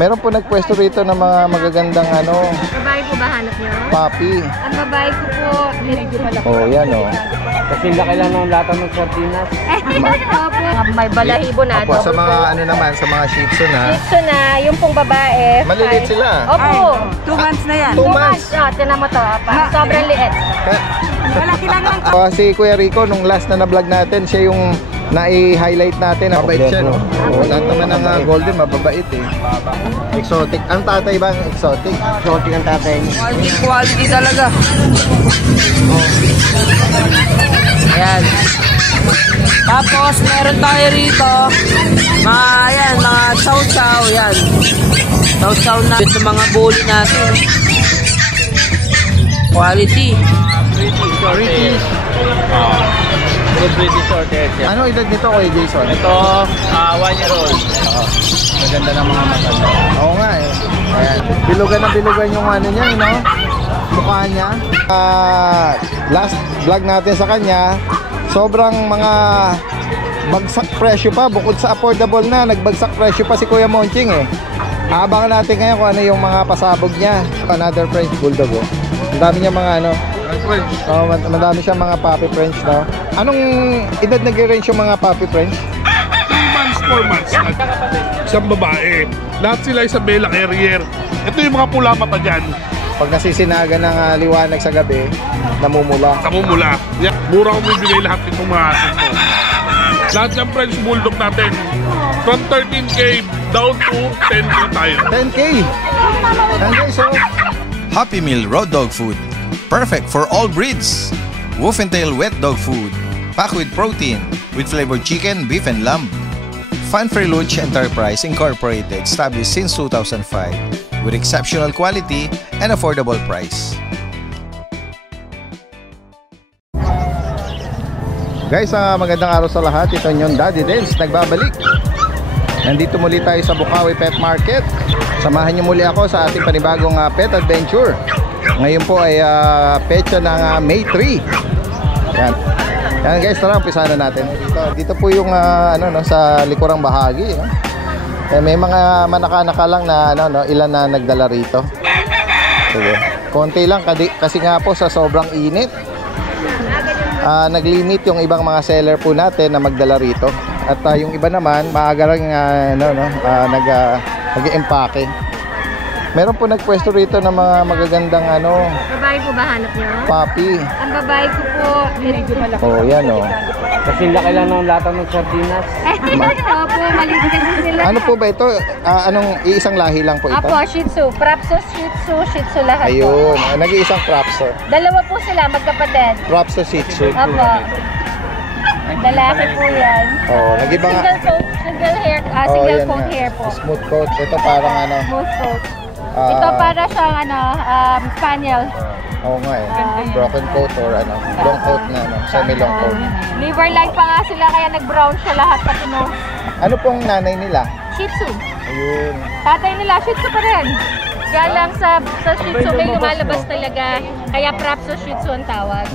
Meron po nagpwesto rito ng mga magagandang ano. Babae po ba hanap nyo? Papi. Ang babae ko po, medyo malaki. Oh, yan oh. Kasi laki lang ng lata ng sardinas. Opo, may balahibo na. Opo, sa mga ano naman, sa mga Shih Tzu na. Shih Tzu na, yung pong babae. Maliliit sila. Opo. 2 months na yan. 2 months. Tinan mo to. Sobrang liit. Malaki lang lang. Si Kuya Rico, nung last na na-vlog natin, siya yung na-i-highlight natin. Mabait siya, no? Lahat naman ng golden, mababait eh. Exotic. Ang tatay ba ang exotic? Exotic ang tatay niya. Quality talaga. Ayan. Tapos meron tayo rito mga chow-chow. Yan. Chow-chow na ito mga bully natin. Quality. British. British shorthair. Ano edad nito kay Jason? Ito, 1 year old. Maganda ng mga mata. Oo nga eh. Ayan. Bilugan na bilugan yung ano niya, no? Mukha niya. Last vlog natin sa kanya, sobrang mga bagsak presyo pa. Bukod sa affordable na, nagbagsak presyo pa si Kuya Monching eh. Aabangan natin ngayon kung ano yung mga pasabog niya. Another French Bulldog oh. Ang dami niya mga ano. French. Oh, madami siya mga puppy French, no? Anong edad nag-range yung mga puppy French? 3 months, 4 months. Isang babae. Lahat sila Isabela Carrier. Ito yung mga pula mata dyan. Pag nasisinaga ng liwanag sa gabi, namumula. Kamumula. Yan. Mura kong bibigay lahat itong mga asin ko. Lahat ng French Bulldog natin. From 13K down to 10K tayo. 10K! Yan guys, oh. Happy Meal Raw Dog Food. Perfect for all breeds. Wolf and Tail Wet Dog Food. Packed with protein, with flavored chicken, beef, and lamb. Fun Free Lunch Enterprise Incorporated, established since 2005, with exceptional quality and affordable price. Guys, magandang araw sa lahat. Ito yung Daddy Dens, nagbabalik. Nandito muli tayo sa Bukawi Pet Market. Samahan niyo muli ako sa ating panibagong pet adventure. Ngayon po ay petsa ng May 3. Yan. Yan guys, tara, umpisahan na natin. Dito po yung ano no, sa likurang bahagi, no? May mga manaka-naka lang na ano no, ilan na nagdala rito. Sige. Konti lang kasi nga po sa sobrang init. Nag-limit yung ibang mga seller po natin na magdala rito. At yung iba naman maaga lang ano no, nag-empake. Meron po nagpwesto rito ng mga magagandang ano. Babae po ba hanap nyo? Papi. Ang babae ko po, medyo malaki. Oh, yan oh. Kasi laki lang ng lata ng sardinas. Opo, maliit kasi sila. Ano po ba ito? Anong iisang lahi lang po ito? Apo, Shih Tzu. Prapso, Shih Tzu lahat Ayun, po. nag-iisang Prapso. Dalawa po sila, magkapatid. Prapso Shih Tzu. Apo. Lalaki po yan. Oh, nag-iba nga. Single hair, Oh, single yan coat nga. hair po. Smooth coat. Ito parang ano. Smooth coat. Ito para siyang ano, Spaniel. Oo nga eh. Broken coat or ano. Long coat na ano. Semi-long coat. Liver line pa nga sila kaya nag-brown siya lahat pati nose. Ano pong nanay nila? Shih Tzu. Ayun. Tatay nila, Shih Tzu pa rin. Kaya lang sa Shih Tzu may lumalabas talaga. Kaya Prapso Shih Tzu ang tawag.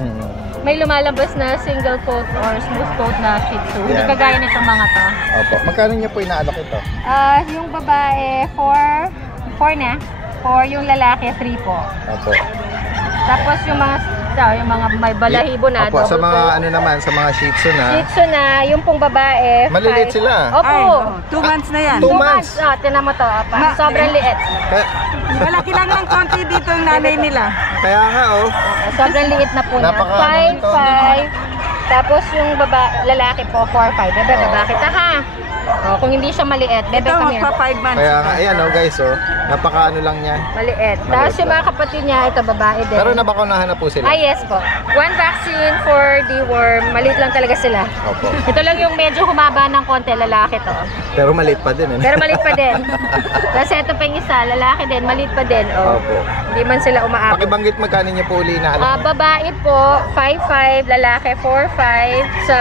May lumalabas na single coat or smooth coat na Shih Tzu. Hindi Yeah. kagaya nitong mga to. Opo. Magkano niya po inaalok ito? Yung babae, 4 na. 4 yung lalaki, 3 po. Opo. Tapos yung mga may balahibo na. Opo. Sa double mga coat. ano naman, sa mga Shih Tzu na. Shih Tzu na, yung pong babae. Maliliit 5. sila. Opo. 2 months na yan. 2 months. Tinan mo to. Sobrang liit. Malaki lang ng konti dito yung nanay nila. Kaya nga oh. Sobrang liit na po niya. Napaka- 5'5". Tapos yung lalaki po, 4'5". Bebe, bakit ha? Oh, kung hindi siya maliit, bebe Ito come here. magpa 5 months. Kaya nga, ayan oh guys oh. Napaka ano lang niya. Maliit. Tapos yung mga kapatid niya, ito babae din. Pero nabakunahan na po sila. Yes po. 1 vaccine for deworm. Maliit lang talaga sila. Opo. Ito lang yung medyo humaba ng konti, lalaki to. Pero maliit pa din eh. Pero maliit pa din. Kasi ito pa yung isa, lalaki din, maliit pa din. Oh. Opo. Hindi man sila umaabot. Pakibanggit magkano niya po uli na Babae po, 5'5", lalaki 4'5". Sa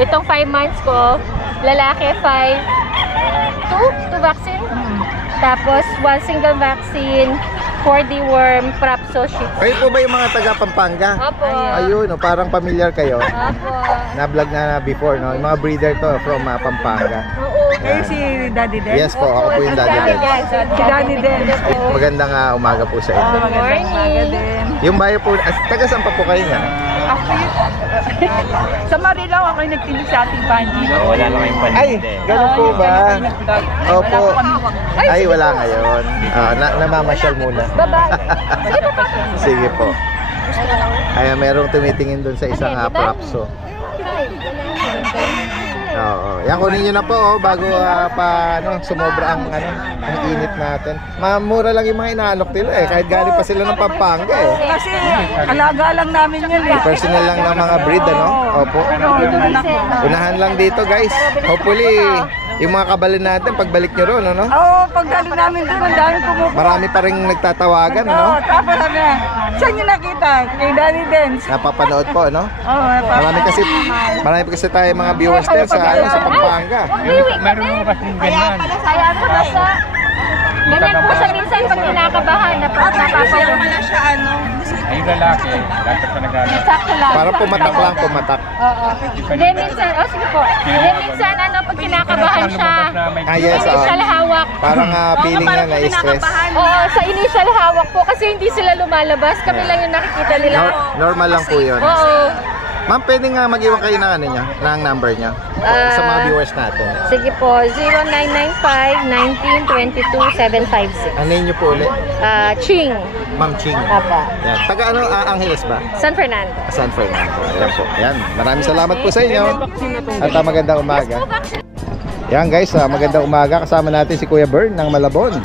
itong 5 months ko, lalaki 2 vaccine. Tapos 1 single vaccine, 4 deworm, Prapso Shih Tzu. Kayo po ba yung mga taga Pampanga? Opo. Ayun, oh, parang familiar kayo. Opo. Na-vlog na before, no? Yung mga breeder to from Pampanga. Oo, Kayo si Daddy Den? Yes po, ako po yung Daddy Dens. Si Daddy Den. Magandang umaga po sa inyo. Magandang umaga din. Yung bayo po, taga saan pa po kayo nga? Sa Marilao ako yung nagtilig sa ating panji. Wala lang yung panit. Ay, ganun po ba? Opo. Ay, wala ngayon. Namamasyal muna. Babae. Sige pa. Sige po. Ay, merong tumitingin dun sa isang propso. Oo. Yan, kunin nyo na po bago sumobra ang init natin. Mura lang yung mga inaalok nila kahit galing pa sila ng Pampanga Kasi alaga lang namin yun Personal lang ng mga breed Opo. Unahan lang dito guys. Hopefully, yung mga kabalin natin pagbalik nyo ron, Oo, pagdating namin doon, ang dami kumukuha. Marami pa rin nagtatawagan, Oo, tapos sabi na, saan nyo nakita? Kay Daddy Dens. Napapanood po, Oo, Marami kasi tayo mga viewers din sa Pampanga. Meron mo kasing ganyan. Kaya ano basta, ganyan po siya minsan pag kinakabahan, napapasayaw. Ay, lalaki. Dapat pa nag-ano. Sakto lang. Parang pumatak lang, pumatak. Oo. Hindi, minsan, sige po. Hindi, minsan, pag kinakabahan siya, Yes, initial hawak. parang feeling na na-stress. Oo, sa initial hawak po, kasi hindi sila lumalabas. Kami lang yung nakikita nila. Normal lang po yun. Oo. Ma'am, pwede nga mag-iwan kayo ng number niya sa mga viewers natin. Sige po, 0995-1922-756. Ano niyo po ulit? Ching. Ma'am Ching. Apa. Yan. Taga Angeles ba? San Fernando. San Fernando. Ayan po. Yan. Maraming salamat po sa inyo. At magandang umaga. Yan guys, magandang umaga. Kasama natin si Kuya Bern ng Malabon.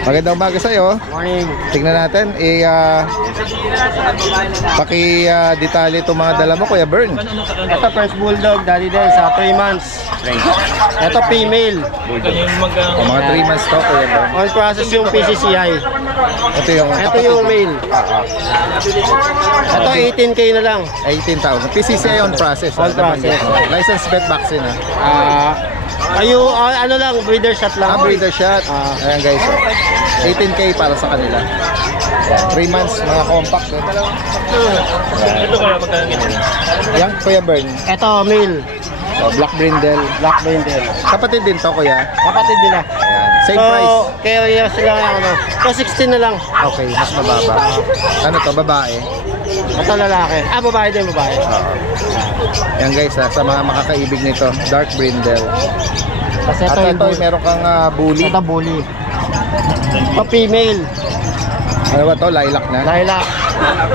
Magandang umaga sa iyo. Morning. Tingnan natin, paki-detalye itong mga dala mo, Kuya Bern. Ito first bulldog, Daddy Den, sa 3 months. Ito female. Mga 3 months to, Kuya Bern. On process yung PCCI. Ito yung male. Ito 18K na lang. 18,000. PCCI on process. On process. License vet vaccine. Ano lang, breeder shot lang. Breeder shot. Ayan guys. 18K para sa kanila. 3 months, mga compact. Ito kaya magkano? Yan, Kuya Bern. Ito male. Black Brindle. Black Brindle. Kapatid din to, Kuya. Kapatid nila. Ayan. Same price. Kaya sila yung Ito 16 na lang. Okay, mas mababa. Ano to, babae? Ito lalaki. Babae din, babae. Yan guys, sa mga makakaibig nito, Dark Brindle. Kasi At ito, yung meron kang bully. Ito bully. Ito female. Ano ba to? Lilac na? Lilac.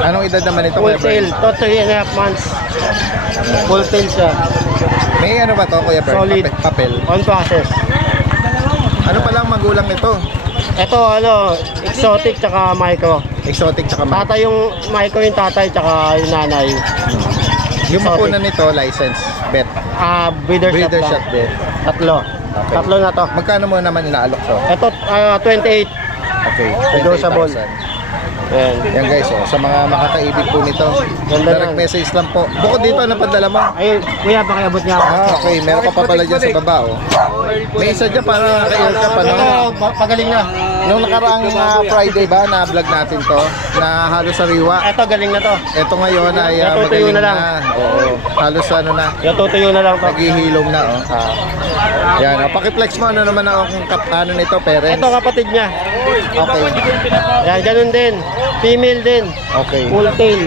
Anong edad naman ito? Full Kuya tail. Bern? Ito 3.5 months. Full tail siya. May ano ba to, Kuya Bern? Solid. Papel. On process. Ano pa lang magulang nito? Ito exotic tsaka micro. Exotic tsaka Tatay yung micro yung tatay tsaka yung nanay. Yung exotic. makuna nito, license, bet. Breeder Breeder shot shot lang. bet. Tatlo. Okay. Tatlo na to. Magkano mo naman inaalok to? Ito 28. Okay, Negotiable. 28,000. Ayan. Yan guys, sa mga makakaibig po nito, Ganda direct yan. message lang po. Bukod dito, ano padala mo? Ayun, kuya, pakiabot niya ako. Okay, meron pa pala dyan sa baba, May isa dyan para naka-air ka pa, Ito, pagaling na. Nung nakaraang Friday ba, na-vlog natin to, na halos sariwa. Ito, galing na to. Ito ngayon ay Natutuyo magaling na lang. Oo, halos na, Yung tutuyo na lang to. naghihilom na, Yan, paki-flex mo, ano naman ang kapano nito, parents? Ito, kapatid niya. Okay, Yan, ganun din. Female din. okay. Full tail.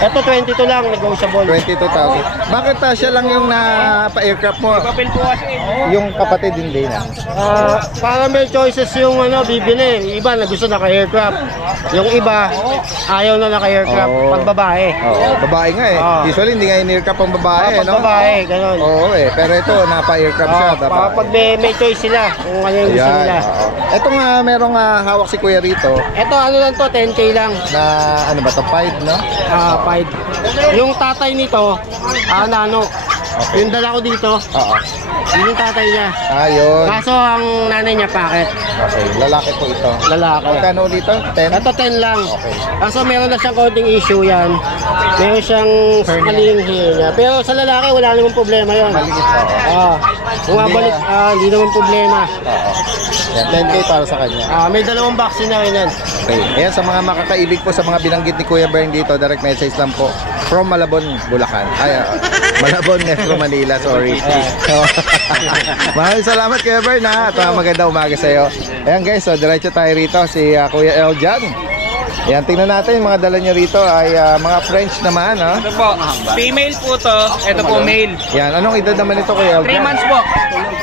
Ito, 22 lang, negotiable. 22,000. Bakit siya lang yung pa-aircraft mo? Yung kapatid hindi na. Para may choices yung bibili. Iba na gusto naka-aircraft. Yung iba, ayaw na naka-aircraft. Oo. Pag babae. Oo, babae nga eh. Oo. Usually hindi nga in-aircraft ang babae, Pag no? babae, ganun. Oo pero ito, napa-aircraft siya. Para pag may choice sila, kung ano yung gusto nila. Ito nga, merong hawak si Kuya rito Ito, ano lang to, 10K lang. na, ano ba to, 5, no? 5. Yung tatay nito, nano. Yung dala ko dito, Oo. yun yung tatay niya. Yun. Kaso ang nanay niya packet, Okay, lalaki po ito. lalaki. Magkano dito? 10? Ito 10 lang. Okay. Kaso meron na siyang konting issue yan. Meron siyang maling niya. Pero sa lalaki, wala namang problema yun. Maliit pa. Bumabalik, hindi naman problema. Oo. Yan, 10K para sa kanya. May dalawang vaccine na rin yan. Okay. Ayan, sa mga makakaibig po sa mga binanggit ni Kuya Bern dito, direct message lang po. From Malabon, Bulacan. Ay, Malabon, Metro Manila, sorry. Maraming salamat Kuya Bern ha. At magandang umaga sa iyo. Ayan guys, so diretso tayo rito si Kuya Eljan. Ayan, tingnan natin yung mga dala niya rito ay mga French naman, ha? Ito po, female po to. Ito po, male. Yan, anong edad naman ito Kuya Eljan? 3 months po.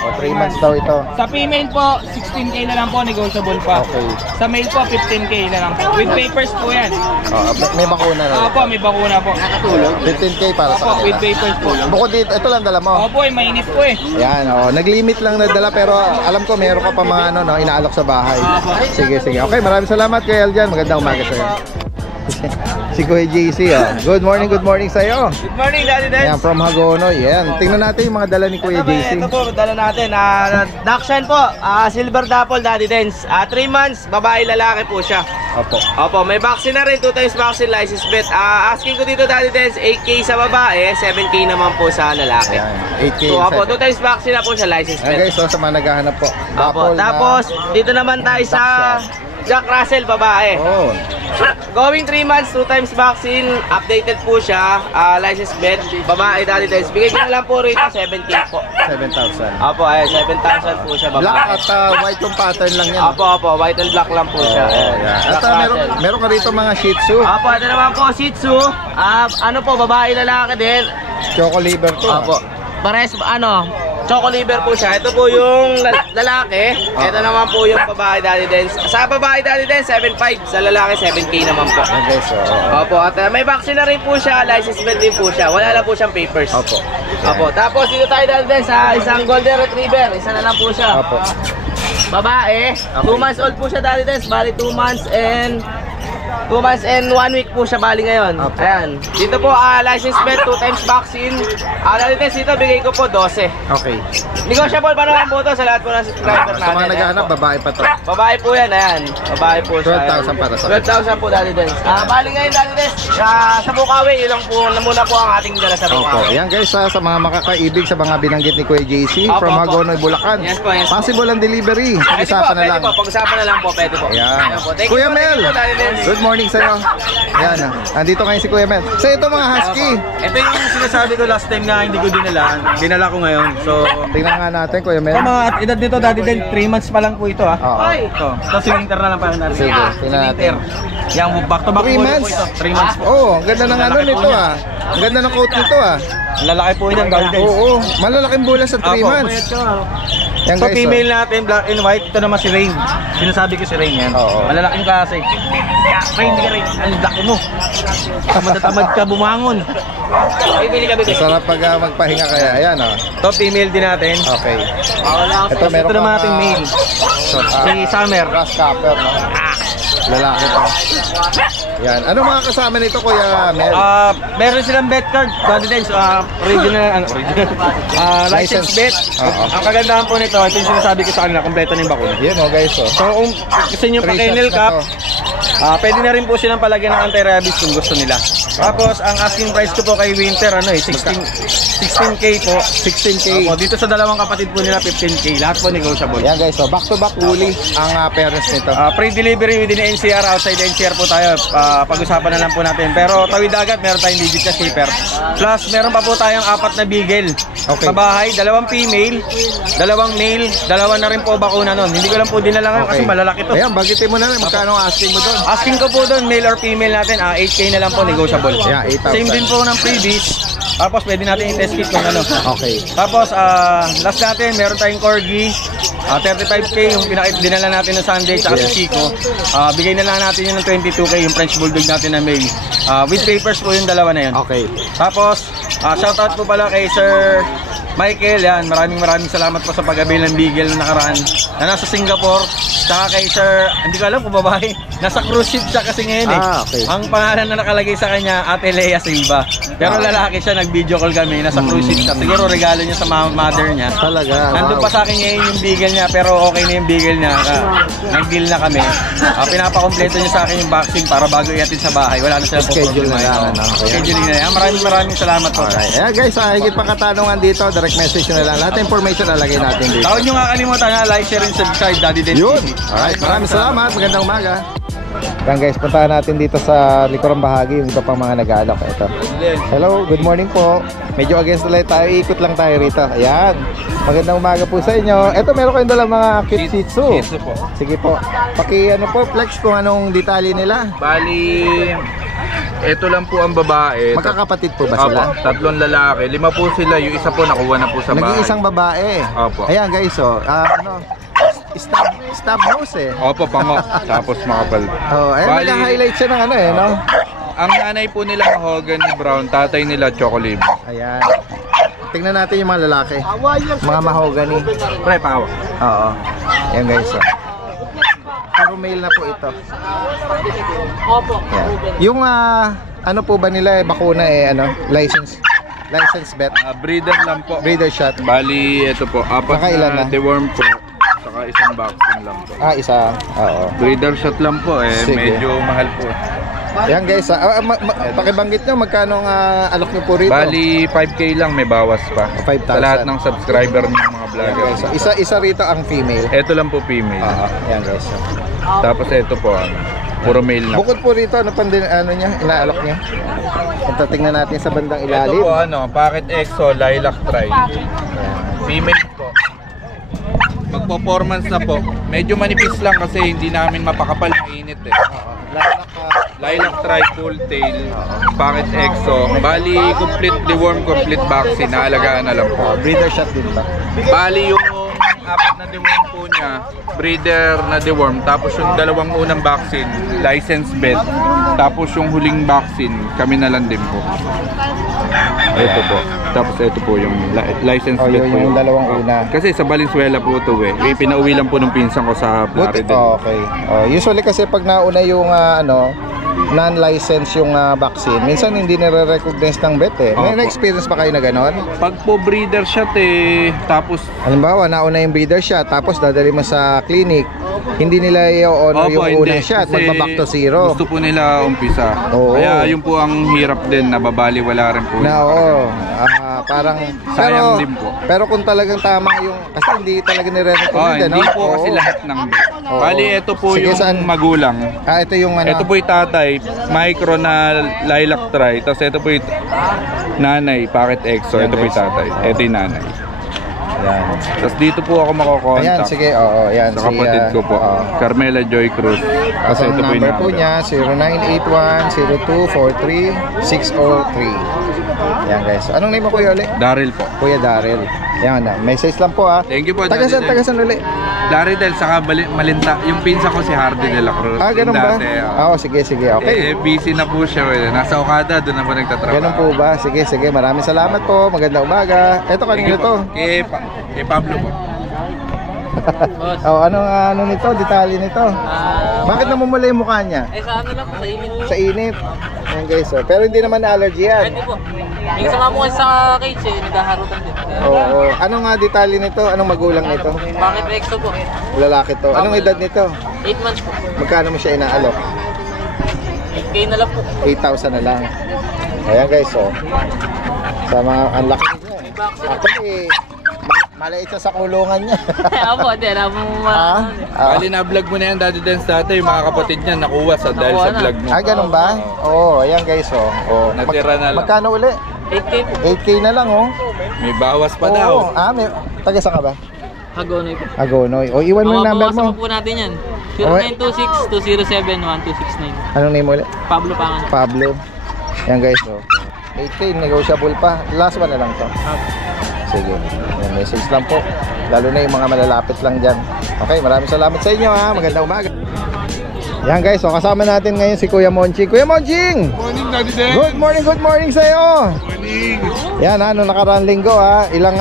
O, 3 months daw ito. Sa female po, 16K na lang po, negotiable pa. Okay. Sa male po, 15K na lang po. With papers po yan. May bakuna na. Opo, may bakuna po. 15K para sa Opo, kanila. with papers po. Bukod dito, ito lang dala mo. Opo, mainit po eh. Yan, nag-limit lang na dala pero alam ko meron ka pa mga inaalok sa bahay. Sige, sige. Okay, maraming salamat Kuya Eljan. Magandang umaga sa iyo. Si Kuya JC, good morning sa iyo. Good morning, Daddy Dance. Yan, from Hagonoy. Yan, tingnan natin yung mga dala ni Kuya JC. Ito po, dala natin. Dachshund po, silver dapple, Daddy Dance. 3 months, babae, lalaki po siya. Opo. Opo, may vaccine na rin, 2 times vaccine, license bet. Asking ko dito, Daddy Dance, 8K sa babae, 7K naman po sa lalaki. Yan, 8K. So, opo, 2 times vaccine na po siya, license Ayan bet. guys, so sa mga naghahanap po. Opo, Dapol na- tapos, dito naman tayo sa Jack Russell, babae. Oh, Going 3 months, 2 times vaccine, updated po siya, license bet, babae, Daddy Dance. Bigay ko na lang po rito, 7K po. 7,000. Opo, ay 7,000 po siya, Black babae. at white yung pattern lang yan. Opo, white and black lang po siya. At Jack meron ka rito mga Shih Tzu. Opo, ito naman po, Shih Tzu. Ano po, babae, lalaki din. Choco liver to. Opo. Pares, choco liver po siya. Ito po yung lalaki. Ito naman po yung babae, Daddy Dance. Sa babae, Daddy Dance, 7.5. Sa lalaki, 7K naman po. Ayan guys, so. Opo, at may vaccine na rin po siya. License plate din po siya. Wala lang po siyang papers. Opo. Opo. Tapos dito tayo, Daddy Dance, sa isang golden retriever. Isa na lang po siya. Opo. Babae. 2 months old po siya, Daddy Dance. Bali 2 months and 1 week po siya bali ngayon. Opo. Ayan. Dito po, license bet, 2 times vaccine. Daddy Dance, dito bigay ko po 12. Okay. Negotiable pa naman po to sa lahat po ng subscriber natin. Sa mga Ayan naghahanap, po. babae pa to. Babae po yan, ayan. Babae po siya. 12,000 para sa 12,000 po, Daddy Dance. Bali ngayon, Daddy Dance, sa Bukawi, yun lang po, muna po ang ating dala sa Opo. Bukawi. Ayan guys, sa mga makakaibig sa mga binanggit ni Kuya JC Opo, from opo. Hagonoy, Bulacan. Yes po, yes po. Possible ang delivery. Pwede po, Pag-isapan na pwede lang. po. Pag-usapan na lang po, pwede po. Ayan. po. Thank you Kuya po, Mel, thank you po, Daddy Dance. good morning sa'yo. Ayan, andito ngayon si Kuya Mel. So ito mga husky. Ito yung sinasabi ko last time nga hindi ko dinala. Dinala ko ngayon. So, Tingnan nga natin Kuya Mel. sa mga edad nito dati din 3 months pa lang po ito ha. Oo. Ito. So, si winter na lang pa natin. Sige, tingnan natin. Yang back to back 3 po months? ito. 3 months po. Oh, ang ganda ng ano Lalaki po nito niya. Ang ganda ng coat nito Ang lalaki po niyan, Daddy Dance. Oo, malalaking bola sa 3 Apo. months. Yan So, guys. female natin, black and white. Ito naman si Rain. Sinasabi ko si Rain yan. Oo. Malalaking klase. Rain, hindi ka Rain. Ang laki mo. Tamad ka bumangon. Bibili ka, bibili. Sarap pag magpahinga kaya. Ayan oh. Ito, female din natin. Okay. Ito, meron ito naman pang, natin male. short, Si Summer. grass capper, no? Lalaki to. Yan. Ano mga kasama nito Kuya Mel? Meron silang bet card, Daddy Dance, original license bet. Oo. Ang kagandahan po nito, ito yung sinasabi ko sa kanila, kompleto na yung bakuna. Yan oh guys oh. So kung gusto nyo pa 3 kennel shots na cap, to. pwede na rin po silang palagyan ng anti-rabies kung gusto nila. Tapos ang asking price ko po kay Winter, 16K po. 16K. Opo, dito sa dalawang kapatid po nila, 15K. Lahat po negotiable. Yan guys oh. Back to back woolly ang parents nito. Pre-delivery within NCR, outside NCR po tayo. Pag-usapan na lang po natin. Pero tawid agad, meron tayong digit na shipper. Plus, meron pa po tayong 4 na beagle. Okay. Sa bahay, 2 female, 2 male, 2 na rin po bakuna nun. Hindi ko lang po dinala ngayon kasi malalaki to. Ayan, bagitin mo na rin. Magkano ang asking mo doon? Asking ko po doon, male or female natin, 8K na lang po, negotiable. Yeah, 8,000. Same din po ng freebies. Tapos pwede natin i-test kit kung ano. Okay. Tapos last natin, meron tayong corgi. 35K yung dinala natin ng Sunday tsaka si Chico. Bigay na lang natin yun ng 22K yung French Bulldog natin na male. With papers po yung dalawa na yun. Okay. Tapos shoutout po pala kay Sir Michael, yan, maraming salamat po sa pag-avail ng Beagle na nakaraan na nasa Singapore. Tsaka kay Sir, hindi ko alam kung babae, nasa cruise ship siya kasi ngayon eh. Okay. Ang pangalan na nakalagay sa kanya, Ate Lea Silva. Pero lalaki siya, nag-video call kami, nasa cruise ship siya. Siguro regalo niya sa mother niya. Talaga. Nandun pa sa akin ngayon yung Beagle niya, pero okay na yung Beagle niya. Nag-deal na kami. Pinapakompleto niya sa akin yung vaccine para bago ihatid sa bahay. Wala na silang Schedule na lang, ano? Scheduling na yan. Maraming salamat po. Alright. Ayan guys, higit pa katanungan dito. Direct message nyo na lang. Lahat ng information nalagay natin dito. Tawag nyo nga kalimutan na like, share, and subscribe, Daddy Dance Yun. TV. Alright, maraming salamat. Magandang umaga. Yan guys, puntahan natin dito sa likurang bahagi yung iba pang mga nag-aalok. Ito. Hello, good morning po. Medyo against the light tayo, ikot lang tayo rito. Ayan. Magandang umaga po sa inyo. Ito, meron kayong dalang mga kit shih tzu. Shih Tzu po. Sige po. Flex kung anong detalye nila. Bali, ito lang po ang babae. Magkakapatid po ba sila? Opo, 3 lalaki. 5 po sila. Yung isa po nakuha na po sa bahay. Nag-iisang babae. Opo. Ayan guys, stab nose eh. Opo, pango. Tapos makapal. Oh, ayan, Bali, nag-highlight siya ng ano eh, no? ang nanay po nila mahogany brown, tatay nila chocolate. Ayan. Tingnan natin yung mga lalaki. Mga mahogany. Pre, pangawa. Oo. Ayan guys, oh. Puro male na po ito. Ayan. Yung ano po ba nila bakuna license vet? Breeder lang po. Breeder shot. Bali, ito po. 4 Nakailan na na? deworm po. Saka isang vaccine lang po. Isa. Oo. Breeder shot lang po Sige. medyo mahal po. Ayan guys, pakibanggit nyo magkano alok nyo po rito? Bali, 5K lang, may bawas pa. 5,000. Sa lahat ng subscriber ng mga vlogger. Isa rito ang female. Ito lang po female. Ayan guys. Tapos ito po, puro male na. Bukod po rito, ano niya, inaalok niya? Ito, tingnan natin sa bandang Ito ilalim. po, Packet EXO, Lilac Tri. Female po. Magpo-formance na po. Medyo manipis lang kasi hindi namin mapakapal, mainit eh. Lilac Tri, full tail, Packet EXO. Bali, complete deworm, complete vaccine. Naalagaan na lang po. Breeder shot din ba? Bali, yung 4 na deworm po niya, breeder na deworm. Tapos yung 2 unang vaccine, license vet. Tapos yung huling vaccine, kami na lang din po. Ito po. Tapos ito po yung license vet po. Yung 2 una. Kasi sa Valenzuela po ito eh. Pinauwi lang po ng pinsan ko sa Florida. Okay. Usually kasi pag nauna yung non-license yung vaccine, minsan hindi nire-recognize ng vet eh. May experience ba kayo na ganon? Pag po breeder shot eh, tapos halimbawa nauna yung breeder shot, tapos dadali mo sa clinic, hindi nila i-honor yung unang shot, magba-back to zero. Gusto po nila umpisa. Kaya yun po ang hirap din, nababaliwala rin po. Parang sayang din po. Pero kung talagang tama yung, kasi hindi talaga nire-recommend, hindi po kasi lahat ng vet. Bali, ito po yung magulang. Ito yung Ito po yung tatay, micro na Lilac Tri. Tapos ito po yung nanay, Packet EXO. Ito po yung tatay. Ito yung nanay. Yan. Tapos dito po ako makokontak. Ayan, sige. Yan. Sa kapatid ko po, Carmela Joy Cruz. Kasi ito po yung number po niya, 0981-0243-603. Yan guys. Anong name mo kuya ulit? Daryl po. Kuya Daryl. Yan na. Message lang po Thank you po. Tagasan ulit. Daryl saka Malinta. Yung pinsa ko si Hardy de la Cruz. Ganun ba? Sige. Okay. Busy na po siya. Nasa Okada, doon na po nagtatrabaho. Ganun po ba? Sige. Maraming salamat po. Magandang umaga. Ito kanino to? Kay Pablo po. Ano nito? Detalye nito? Bakit namumula yung mukha niya? Sa ano lang po, sa init. Sa init. Ayan guys, pero hindi naman allergy yan. Hindi po. Yung sama mo sa cage naghaharutan din. Anong detalye nito? Anong magulang nito? Packet EXO po. Lalaki to. Anong edad nito? 8 months po. Magkano mo siya inaalok? 8K na lang po. 8,000 na lang. Ayan guys, sa mga ang laki niya. Actually, maliit siya sa kulungan niya. Apo, alam mo Bali na-vlog mo na yan, Daddy Dance dati. Yung mga kapatid niya nakuha dahil sa vlog mo. Ganun ba? Ayan guys, Natira na lang. Magkano uli? 8K po. 8K na lang, May bawas pa daw. Taga saan ka ba? Hagonoy po. Agonoy. Iwan mo yung number mo. Mabawasan po natin yan. 0926-207-1269. Anong name mo ulit? Pablo Pangan. Pablo. Yan guys, 8K, negotiable pa. Last one na lang to. Sige, message lang po. Lalo na yung mga malalapit lang dyan. Okay, maraming salamat sa inyo ha. Magandang umaga. Yan guys, kasama natin ngayon si Kuya Monching. Kuya Monching! Morning, Daddy Den! Good morning sa iyo! Morning! Yan nung nakaraang linggo ilang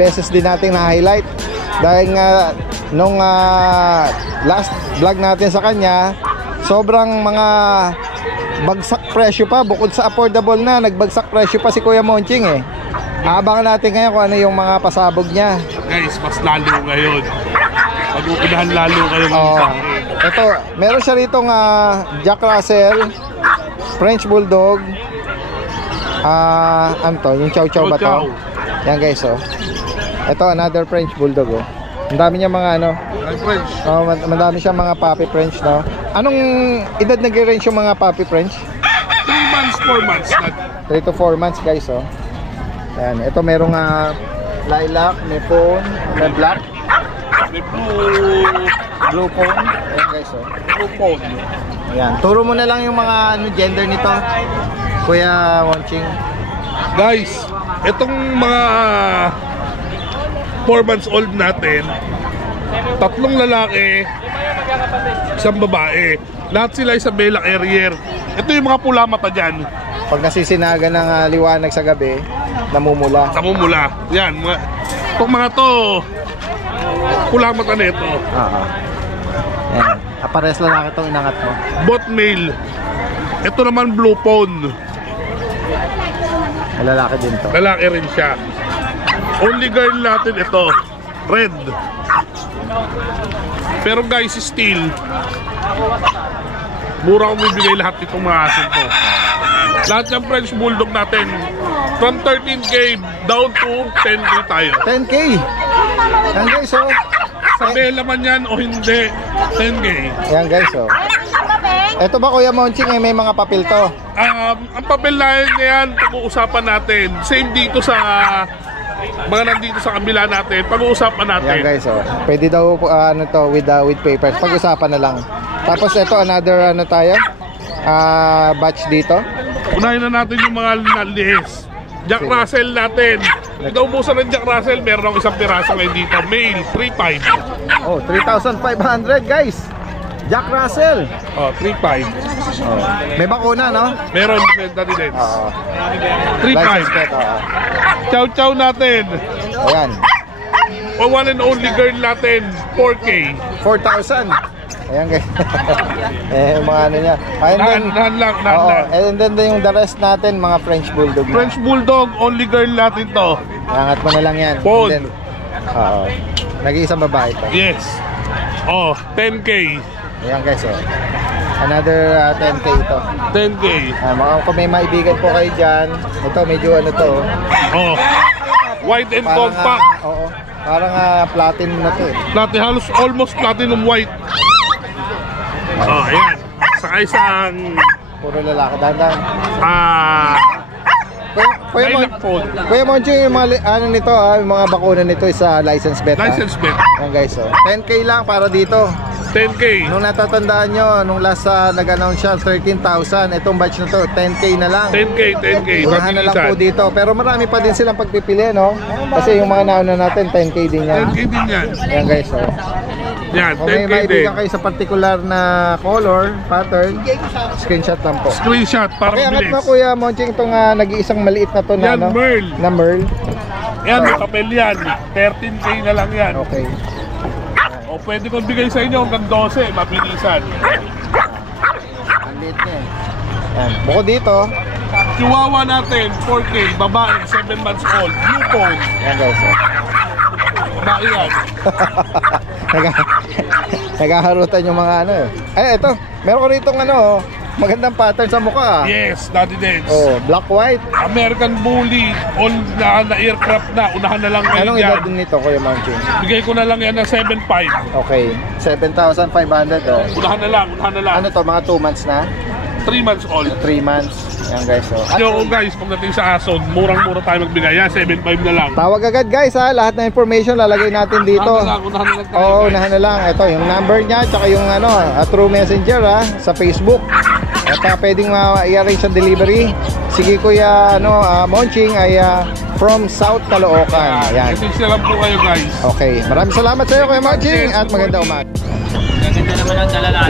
beses din natin na-highlight. Dahil nung last vlog natin sa kanya, sobrang mga bagsak presyo pa. Bukod sa affordable na, nagbagsak presyo pa si Kuya Monching eh. Abangan natin ngayon kung ano yung mga pasabog niya. Guys, mas lalo ngayon. Mag-uunahan lalo kayo ng ito, meron siya rito Jack Russell, French Bulldog, ano to, yung Chow Chow ba to? Yan guys, ito another French Bulldog Ang dami niya mga ano. Ay, French. Oh, madami siya mga puppy French, no? Anong edad nag-range yung mga puppy French? 3 months, 4 months. 3 to 4 months, guys, oh. Ayan, ito merong lilac, may phone, may black, May blue phone. Ayan, guys, oh. blue phone. Ayan, turo mo na lang yung mga gender nito, Kuya Wonching. Guys, itong mga 4 months old natin, 3 lalaki, 1 babae. Lahat sila Isabela Terrier. Ito yung mga pula mata dyan. Pag nasisinaga ng liwanag sa gabi, namumula. Namumula. Yan. Itong mga to, pula mata nito. Ayan, apares lalaki itong inangat mo. Both male. Ito naman blue phone. Lalaki din to. Lalaki rin siya. Only girl natin ito. Red. Pero guys, still mura kong bibigay lahat itong mga asin ko. Lahat ng French Bulldog natin from 13K down to 10K tayo. 10K! Ayan, guys, oh. Sabela man yan o hindi, 10K. Ayan, guys, oh. Ito ba, Kuya Monching, may mga papel to? Ang papel na yan, pag-uusapan natin. Same dito sa mga nandito sa kabila natin, pag-uusapan natin. Ayan, guys, oh. Pwede daw ano to with papers. Pag-usapan na lang. Tapos ito another ano tayo? Batch dito. Unahin na natin yung mga nalihis. Jack Russell natin. Naubusan ng Jack Russell, meron akong isang piraso ngayon dito. Male, 3.5. Oh, 3,500, guys. Jack Russell. Oh, 3.5. Oh. May bakuna, no? Meron Daddy Dens. Oo. 3.5. Chow chow natin. Ayan. O one and only girl natin, 4K. 4,000. Ayan, guys. Mga ano niya. And then, Nahan lang. and then yung the rest natin, mga French Bulldog na. French Bulldog, only girl natin to. Angat mo na lang yan. Phone. And then, nag-iisang babae to. Yes. Oh, 10K. Ayan, guys, oh. Another 10K ito. 10K. Kung may maibigan po kayo dyan, ito medyo ano to. Oh. White and compact. Oo. Parang platinum na to, eh. Halos almost platinum white. Oh, ayan. Saka isang Puro lalaki. Dandan. Kuya Moncho, yung mga ano nito, yung mga bakuna nito is license bet. License bet. Ayan, guys, oh. 10K lang para dito. 10K. Nung natatandaan nyo, nung last nag-announce siya, 13,000. Itong batch na to, 10K na lang. 10K. Unahan na lang po dito. Pero marami pa din silang pagpipili, no? Kasi yung mga nauna natin, 10K din yan. 10K din yan. Ayan, guys, oh. Yan, Kung may 10K din. maibigan kayo sa particular na color, pattern, screenshot lang po. Screenshot para Okay, angat mabilis. na Kuya Monching itong nag-iisang maliit na to na, Yan, ano? Merl. Na Merl. Yan, may papel yan. 13K na lang yan. Okay. O pwede kong bigay sa inyo hanggang 12, mabilisan. Ang liit niya, eh. Yan. Bukod dito, Chihuahua natin, 4K, babae, 7 months old, blue phone. yan, guys, oh. Babae yan. Naghaharutan yung mga ano, eh. Ito, meron ko rito ano, magandang pattern sa mukha. Yes, Daddy Dens. Oh, black white. American Bully, all na aircraft na, unahan na lang ngayon Anong yan. edad din nito, Kuya Monching? Bigay ko na lang yan ng 7.5. Okay, 7,500, oh. Unahan na lang. Ano to, mga 2 months na? 3 months old. 3 months. Yan, guys, oh. Yo guys, pagdating sa aso, murang-mura tayo magbigay. Yan, 7.5 na lang. Tawag agad, guys, ha. Lahat na information lalagay natin dito. Unahan na lang tayo. Oo, unahan na lang. Ito, yung number niya, tsaka yung ano, through messenger, ha, sa Facebook. At pwedeng i-arrange ang delivery. Sige, Kuya Monching ay from South Caloocan. Ayan. Message na lang po kayo, guys. Okay, maraming salamat sa iyo, Kuya Monching, at maganda umaga.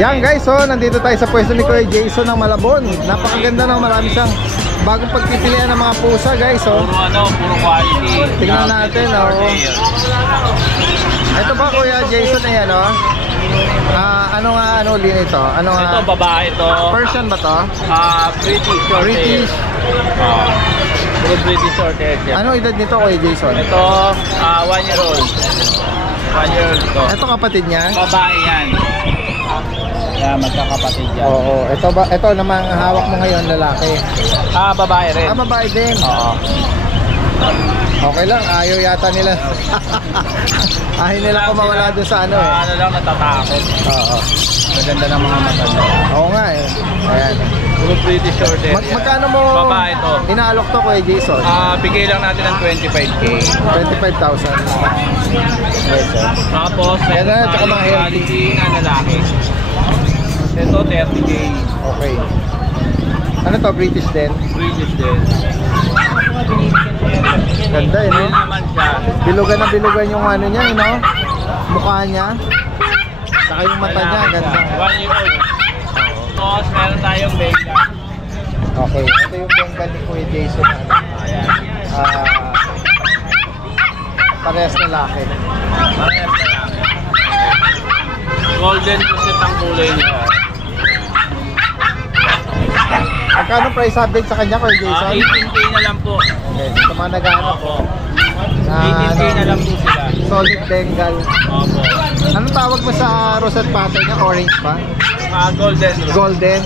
Yan, guys, so nandito tayo sa pwesto ni Kuya Jason ng Malabon. Napakaganda ng marami siyang bagong pagpipilian ng mga pusa, guys, so. Puro quality. Tingnan natin, oh. Ito ba, Kuya Jason, ayan, oh. Ano ulit ito? Ito, babae ito. Persian ba to? British short hair. British. Puro British short hair siya. Anong edad nito, Kuya Jason? Ito, 1 year old. 1 year old ito. Ito kapatid niya? Babae yan. Yan, magkakapatid yan. Oo. Ito namang hawak mo ngayon, lalaki. Babae rin. Babae din. Oo. Okay lang, ayaw yata nila. Ayaw nila ko mawala doon sa ano eh. Ano lang, natatakot. Oo. Maganda ng mga mata niya. Oo nga eh. Ayan. Puro British short hair. Magkano mo Babae to. inaalok to Kuya Jason? Bigay lang natin ng 25k. 25,000. Yes, sir. Tapos, Yan na, tsaka mga healthy. quality na lalaki. Ito, 30k. Okay. Ano to, British din? British din. Ganda eh, no? Yan naman siya. Bilugan na bilugan yung ano niya, eh, no? Mukha niya. Saka yung mata niya, ganda. 1 year old. Tapos, meron tayong Bengal. Okay, ito yung Bengal ni Kuya Jason. Parehas na laki. Parehas na lang. Golden pusit ang kulay niya. Magkano price update sa kanya, Kuya Jason? 18k na lang po. Okay, sa mga nag-ano po. 18k na lang po sila. Solid Bengal. Opo. Anong tawag mo sa rosette pattern niya? Orange pa? Golden. Golden.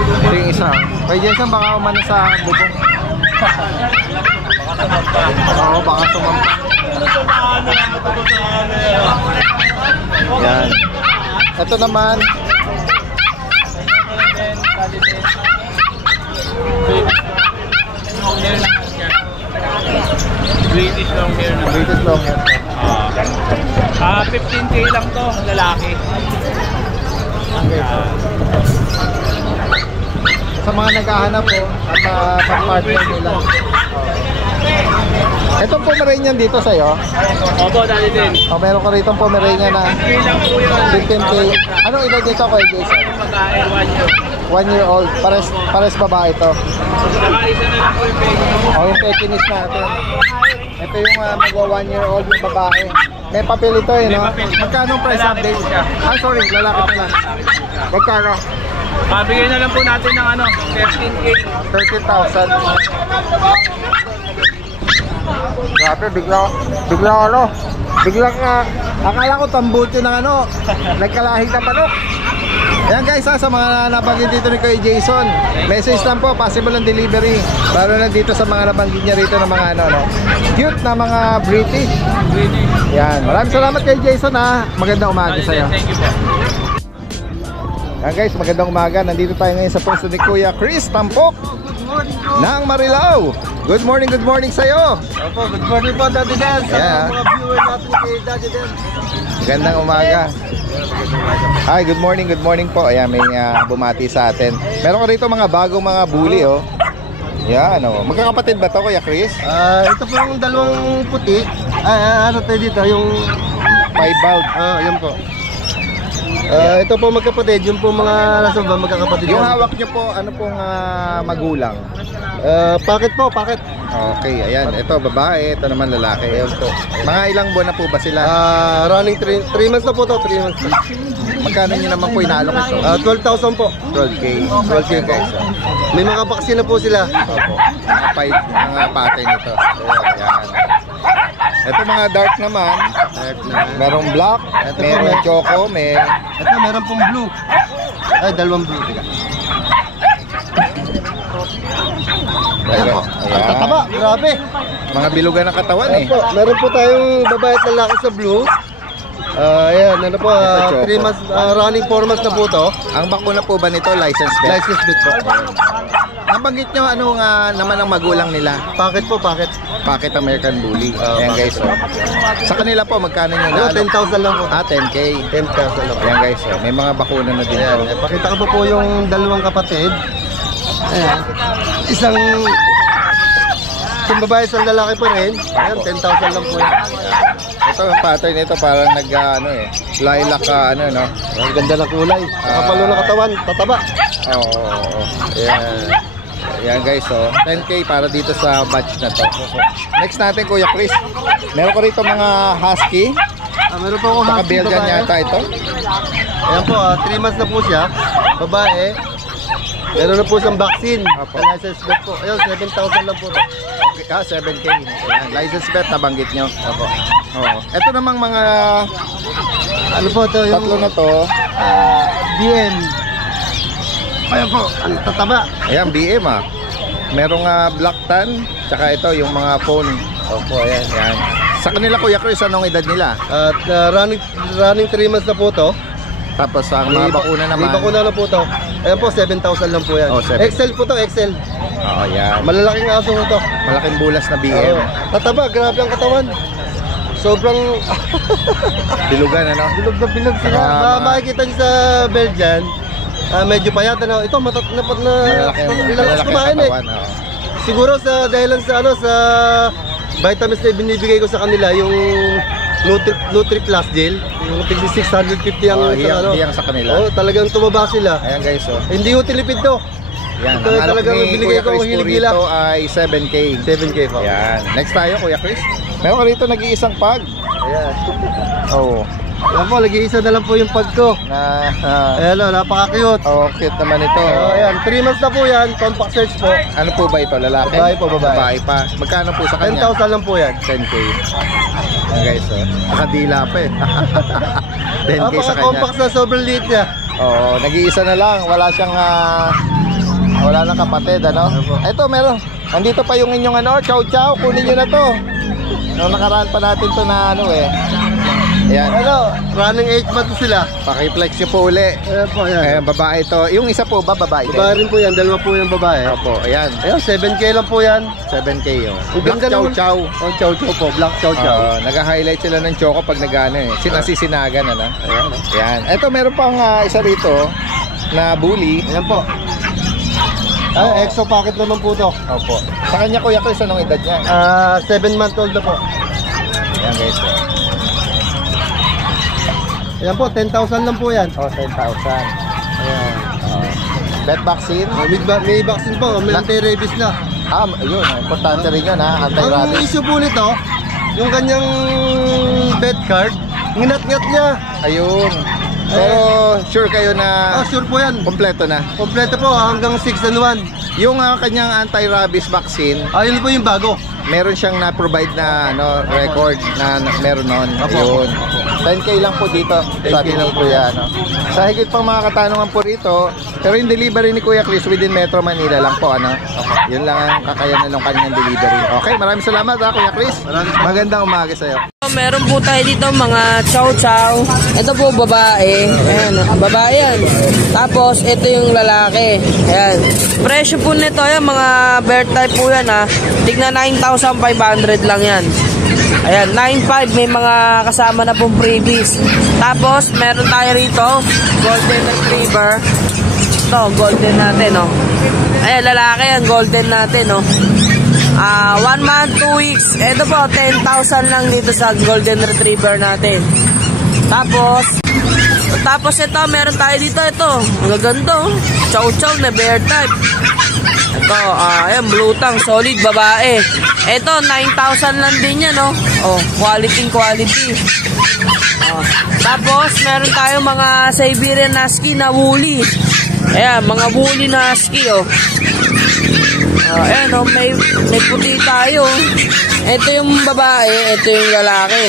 Ito yung isa. Kuya Jason, baka umano sa bubong. Oo, baka sumampa. Yan. Ito naman. British long hair na. British long hair. 15k lang to, lalaki. Sa mga naghahanap po at pag-partner nila. Itong Pomeranian dito sa'yo. Opo, dali din. Meron ka rito Pomeranian na 15k lang po yun. 15k. Anong edad dito, Kuya Jason? Pagkain, 1 year. 1 year old. Pares babae ito. Saka isa na lang po yung Bengal. O, yung Pekinese natin. Ito yung magwa 1 year old na babae. May papel ito eh, no? Magkano ang price Lalaki update? po siya. Sorry, lalaki pa lang. Magkano? Bigay na lang po natin ng 13k. 30,000. Grabe, biglang akala ko tambuto ng nagkalahing na manok. Ayan guys, sa mga nabanggit dito ni Kuya Jason, message lang po, possible ang delivery. Lalo na dito sa mga nabanggit niya rito ng mga cute na mga British. Yan, maraming salamat kay Jason ha. Magandang umaga sa'yo. Thank you po. Yan guys, magandang umaga. Nandito tayo ngayon sa pwesto ni Kuya Chris Tampok ng Marilao. Good morning sa'yo. Opo, good morning po, Daddy Dan. Sa Yeah. mga viewer natin kay Daddy Dan. Magandang umaga. Hi, good morning po. Ayan, may bumati sa atin. Meron ka rito mga bagong mga bully, oh. Yan, oh. Magkakapatid ba to, Kuya Chris? Ito po yung dalawang puti. Ano tayo dito, yung... Piebald. Yan po. Ito po magkapatid, yung po mga nasa ba magkakapatid. Yung yan. hawak nyo po, ano pong magulang? Packet po, packet. Okay, ayan. Ito, babae. Ito naman lalaki. Ayan po. Mga ilang buwan na po ba sila? Running 3 months na po to, 3 months na. Magkano nyo naman po inaalok ito? 12,000 po. 12K. 12K guys. Oh. May mga vaccine na po sila. Opo. Mga pattern nito. Ayan. Ito mga dark naman. Merong black, merong choco, Ito, meron pong blue. Ay, dalawang blue. Teka. Ayan po. Ang tataba, grabe. Mga bilugan ng katawan eh. Ayan po, meron po tayong babae at lalaki sa blue. Ayan, ano po, Ito, 3 months, running 4 months na po to. Ang bakuna po ba nito, license bet? License bit po. Nabanggit nyo ano naman ang magulang nila? Packet po, packet. Pocket American Bully. Ayan guys. Oh. Sa kanila po, magkano nyo Ano, 10,000 lang po. 10K. 10,000 lang po. Ayan guys. Oh. May mga bakuna na din. Ayan, Oh. pakita ko po yung dalawang kapatid. Ayan. Isang babae, isang lalaki pa rin. Ayan, 10,000 lang po yan. Ito yung pattern nito parang lilac no? Ang ganda ng kulay. Kapalo ng katawan, tataba. Oo. Ayan. Ayan guys, oh. 10K para dito sa batch na to. Next natin, Kuya Chris. Meron ko rito mga husky. Meron po akong Saka husky Belgian babae. yata ito. Ayan po, 3 months na po siya. Babae. Meron na po siyang vaccine. License bet po. Ayun, 7,000 lang po to. Okay, 7K. Ayan. License bet, nabanggit nyo. Opo. Oo. Ito namang mga Ano po ito? Yung tatlo na to. BM. Ayan po, ang tataba. Ayan, BM ah. Merong black tan, Tsaka ito, yung mga phone. Opo, ayan. Yan. Sa kanila, Kuya Chris, anong edad nila? At running 3 months na po to. Tapos ang mga bakuna naman. May bakuna na po to. Ayan po, 7,000 lang po yan. Oh, 7. XL po to, XL. Oo, yan. Malalaking aso po to. Malaking bulas na BM. Tataba, grabe ang katawan. Sobrang Bilugan, ano? bilog na bilog sila. Makikita niyo sa Belgian, medyo payat na. Ito napat na ilakas kumain eh. katawan, oo. Siguro sa dahilan sa sa vitamins na binibigay ko sa kanila, yung Nutri Plus Gel, yung 650 ang hiyang sa kanila. Oh, talagang tumaba sila. Ayan guys, oh. Hindi yung tilipid to. Yan, Ito ang alok talagang ni binigay Kuya ko Chris hilig Purito nila. ay 7K. 7K po. Yan. Next tayo, Kuya Chris. Meron ka rito nag-iisang pag. Ayan. Oo. Yan po, lagi-isa na lang po yung pag ko. Ayan o, napaka-cute. Oh, cute naman ito. Ayan, 3 months na po yan, compact search po. Ano po ba ito? Lalaki? Babae po, babae. Babae pa. Magkano po sa kanya? 10,000 lang po yan. 10K. Ayan guys, oh. Nakadila pa eh. 10K sa kanya. Napaka-compact na, sobrang liit niya. Oo, nag-iisa na lang. Wala siyang wala nang kapatid, ano? Ito, meron. Andito pa yung inyong chow chow. Kunin nyo na to. Nung nakaraan pa natin to na Ayan. Running 8 months sila. Paki-flex nyo po uli. Ayan po, ayan. Ayan, babae to. Yung isa po ba, babae? Babae rin po yan, dalawa po yung babae. Opo, ayan. Ayan, 7K lang po yan. 7K yun. Ang Black ganda chow naman. chow. Oh, chow chow po, black chow chow. Nag-highlight sila ng choco pag nag-ano eh. Sinasisinagan, ano? Ayan. Ito, meron pang isa rito na bully. Ayan po. Exo packet naman po to. Opo. Sa kanya, Kuya Chris, anong edad niya? 7-month-old na po. Ayan guys. Ayan po, 10,000 lang po yan. Oh, 10,000. Ayan. Vet vaccine? May vaccine po, may anti-rabies na. Ayun. Importante rin yun, ha? Ang Anti-rabies. issue po nito, yung kanyang vet card, nginat-ngat niya. Ayun. Pero sure kayo na Sure po yan. kompleto na. Kompleto po, hanggang 6 and 1. Yung kanyang anti-rabies vaccine, Ayun po yung bago. meron siyang na-provide na record na meron nun. Ayun. 10K lang po dito. 10K Sabi lang ni po Kuya. Sa higit pang mga katanungan po rito, pero yung delivery ni Kuya Chris within Metro Manila lang po. Yun lang ang kakayanan ng kanyang delivery. Okay, maraming salamat Kuya Chris. Magandang umaga sa'yo. Meron po tayo dito mga chow-chow. Ito po babae. Ayan, babae yan. Tapos ito yung lalaki. Ayan. Presyo po nito, ayan, mga bear type po yan ha. Tignan 9,500 lang yan. Ayan, 9,500 may mga kasama na pong freebies. Tapos meron tayo rito, golden retriever. Ito, golden natin, no. Ayan, lalaki yan, golden natin, no. 1 month, 2 weeks. Ito po, 10,000 lang dito sa golden retriever natin. Tapos ito, meron tayo dito, ito. Ang gaganda, oh. Chow-chow na bear type. Ito, ayan, blue tongue, solid, babae. Ito, 9,000 lang din yan, no. Oh, quality. Tapos, meron tayo mga Siberian Husky na woolly. Ayan, mga woolly na husky, oh. Ayan, oh, may puti tayo. Ito yung babae, ito yung lalaki.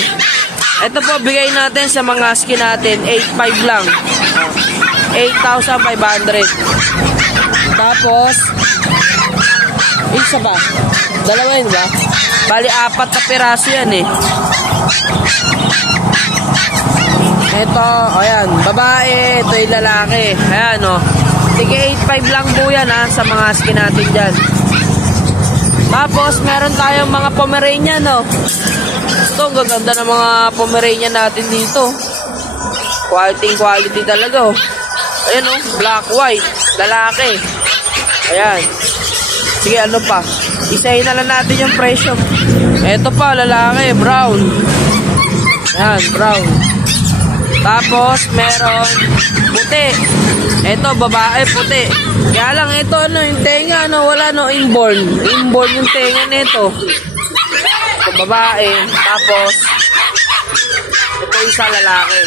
Ito po, bigay natin sa mga husky natin, 8,500 lang. 8,500. Tapos, isa ba? Dalawa yun ba? Bali, 4 na piraso yan eh. Ito, ayan, babae, ito yung lalaki. Ayan, oh. Sige, 8,500 lang po yan ha, sa mga husky natin dyan. Tapos, meron tayong mga Pomeranian, no? Ito, ang gaganda ng mga Pomeranian natin dito. Quality talaga, oh. Ayan, oh, black, white, lalaki. Ayan. Sige, ano pa? Isahin na lang natin yung presyo. Ito pa, lalaki, brown. Ayan, brown. Tapos, meron puti. Ito, babae, puti. Kaya lang, ito, yung tenga, wala, inborn. Inborn yung tenga nito. Ito, babae. Tapos, ito, isa lalaki.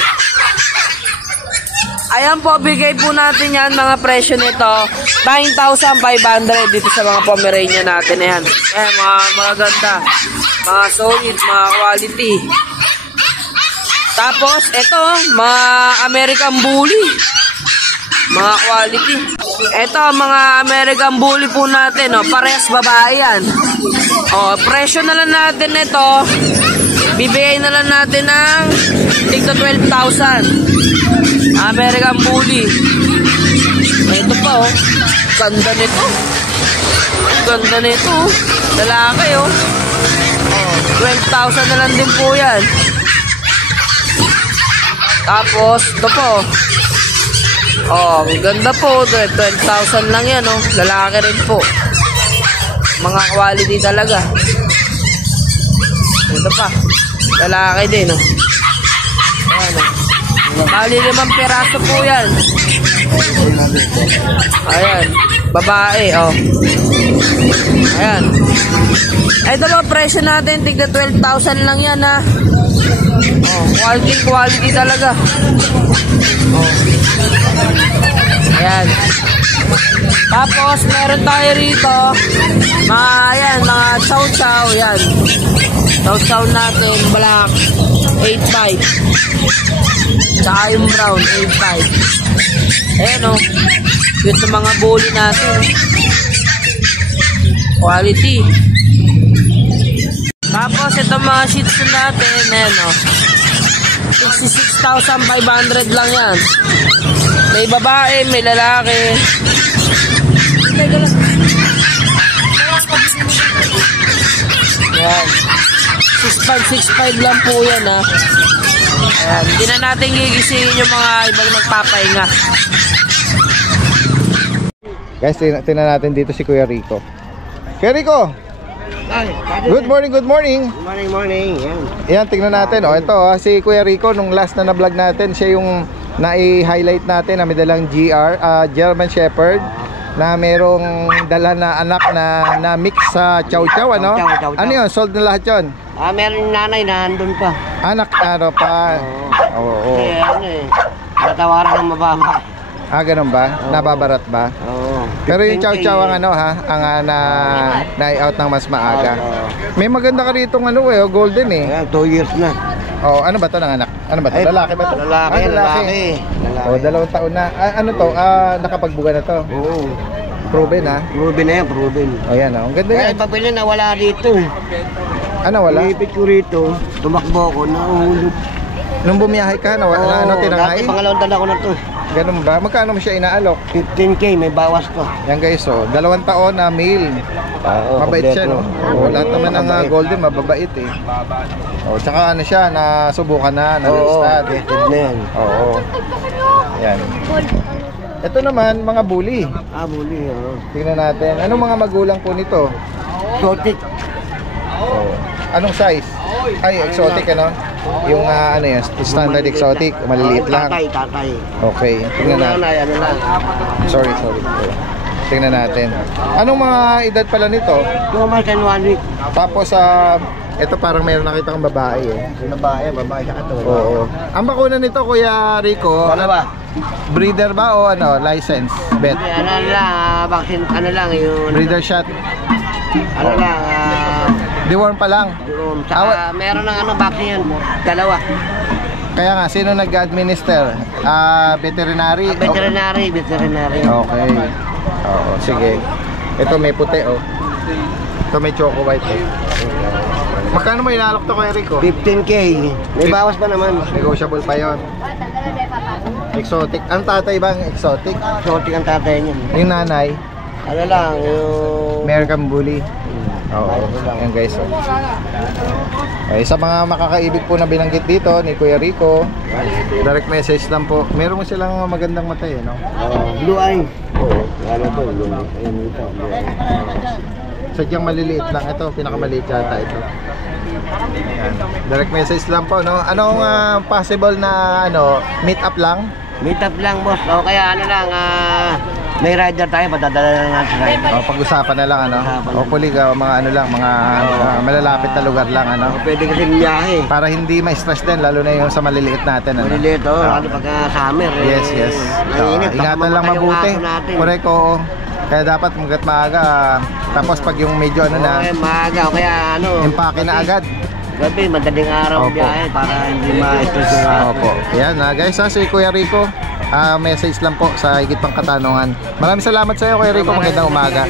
Ayan po, bigay po natin yan, mga presyo nito. 9,500 dito sa mga Pomeranian natin. Ayan, mga maganda. Mga solid, mga quality. Tapos, ito, mga American Bully. Mga quality. Ito, mga American Bully po natin, parehas babae yan. Oh, presyo na lang natin ito. Bibigay na lang natin ng tigto 12,000. American Bully. Ito pa oh. Ganda nito. Ganda nito. Lalaki oh. 12,000 na lang din po yan. Tapos, ito po. Oh, ang ganda po. 12,000 lang yan oh. Lalaki rin po. Mga quality talaga. Ito pa. Lalaki din oh. Ayan oh. Bali 5 piraso po yan. Ayan. Babae oh. Ayan. Ito po presyo natin. Tigda 12,000 lang yan ha. Oh, quality talaga. Oh. Ayan. Tapos meron tayo rito mga chow chow. Yan. Chow chow natin black 8.5. Saka yung brown 8.5. Ayan o. Yun sa mga bully natin. Quality. Tapos ito mga shih tzu natin. Ayan o. 66,500 lang yan. May babae, may lalaki. Yan. 6.5 lang po yan ha. Ayan. Hindi na natin gigisingin yung mga ibang magpapahinga. Guys, tingnan natin dito si Kuya Rico. Kuya Rico! Good morning, good morning. Morning. Yan, tingnan natin. Oh, ito si Kuya Rico, nung last na vlog natin, siya yung nai-highlight natin na may dalang German Shepherd na merong dala na anak na mix sa chow chow, ano? Chow. Ano yun? Sold na lahat yun? Meron nanay na andun pa. Anak, ano pa? Oo. Natawaran ng mababa. Ganun ba? Nababarat ba? Oo. Pero yung chow chow ang ano ha, ang na-out ng mas maaga. May maganda ka rito golden eh. Ayan, 2 years na. Oh, ano ba to ng anak? Ano ba to? Lalaki ba to? Lalaki. Oh, 2 taon na. Ano to? Nakapagbuga na to. Oo. Proven ha? Proven na yan, proven. Oh, yan oh. Ang ganda yan. Pabili na wala dito. Ano wala? Nilipit ko rito, tumakbo ko, nahulog. Nung bumiyahe ka, tinangay? Dati pangalawang dala ko na to. Ganun ba? Magkano mo siya inaalok? 15K, may bawas ko. Yan guys, 2 taon na male. Mabait siya, no? Lahat naman ng golden, mababait eh. Tsaka ano siya, nasubukan na, na-listad. Tested na yan. Oo. Yan. Ito naman, mga bully. Bully, Tingnan natin. Anong mga magulang po nito? Exotic. Anong size? Ay, exotic ano? Yung standard exotic, maliliit lang. Tatay. Okay, tingnan natin. Ano lang. Sorry. Tingnan natin. Anong mga edad pala nito? 2 months and 1 week. Tapos ito parang meron nakita kang babae eh. Babae ka to. Oo. Ang bakuna nito, Kuya Rico, Ano ba? breeder ba o license? Bet. Ano lang, vaccine, yung... Breeder shot. Ano lang, Deworm pa lang. Saka meron ng vaccine yun. 2. Kaya nga, sino nag-administer? Veterinary? Veterinary. Okay. Oo, sige. Ito may puti oh. Ito may choco white eh. Magkano mo inalok to, Kuya Rico? 15K. May bawas pa naman. Negotiable pa yon. Exotic. Ang tatay bang exotic? Exotic ang tatay niya. Yung nanay? Ano lang, yung... American Bully. Oo. Yan guys. Okay, sa mga makakaibig po na binanggit dito ni Kuya Rico, direct message lang po. Meron mo silang magandang mata eh, no? Blue eye. Oo. Ano to? Ayan ito. Sadyang maliliit lang. Ito, pinakamaliit yata ito. Ayan. Direct message lang po, no? Anong possible na meet up lang? Meet up lang, boss. O kaya may rider tayo, patadala lang natin rider. Pag-usapan na lang, Hopefully, mga malalapit na lugar lang, Pwede kasi biyahe. Para hindi ma-stress din, lalo na yung sa maliliit natin, Maliliit, lalo pagka summer. Yes. Ingatan lang mabuti. Correct, oo. Kaya dapat hanggat maaga. Tapos pag yung medyo maaga, kaya impake na agad. Gabi, madaling araw biyahe para hindi ma-stress yung araw. Opo. Yan guys, si Kuya Rico. Message lang po sa higit pang katanungan. Maraming salamat sa iyo, Kuya Rico. Magandang umaga.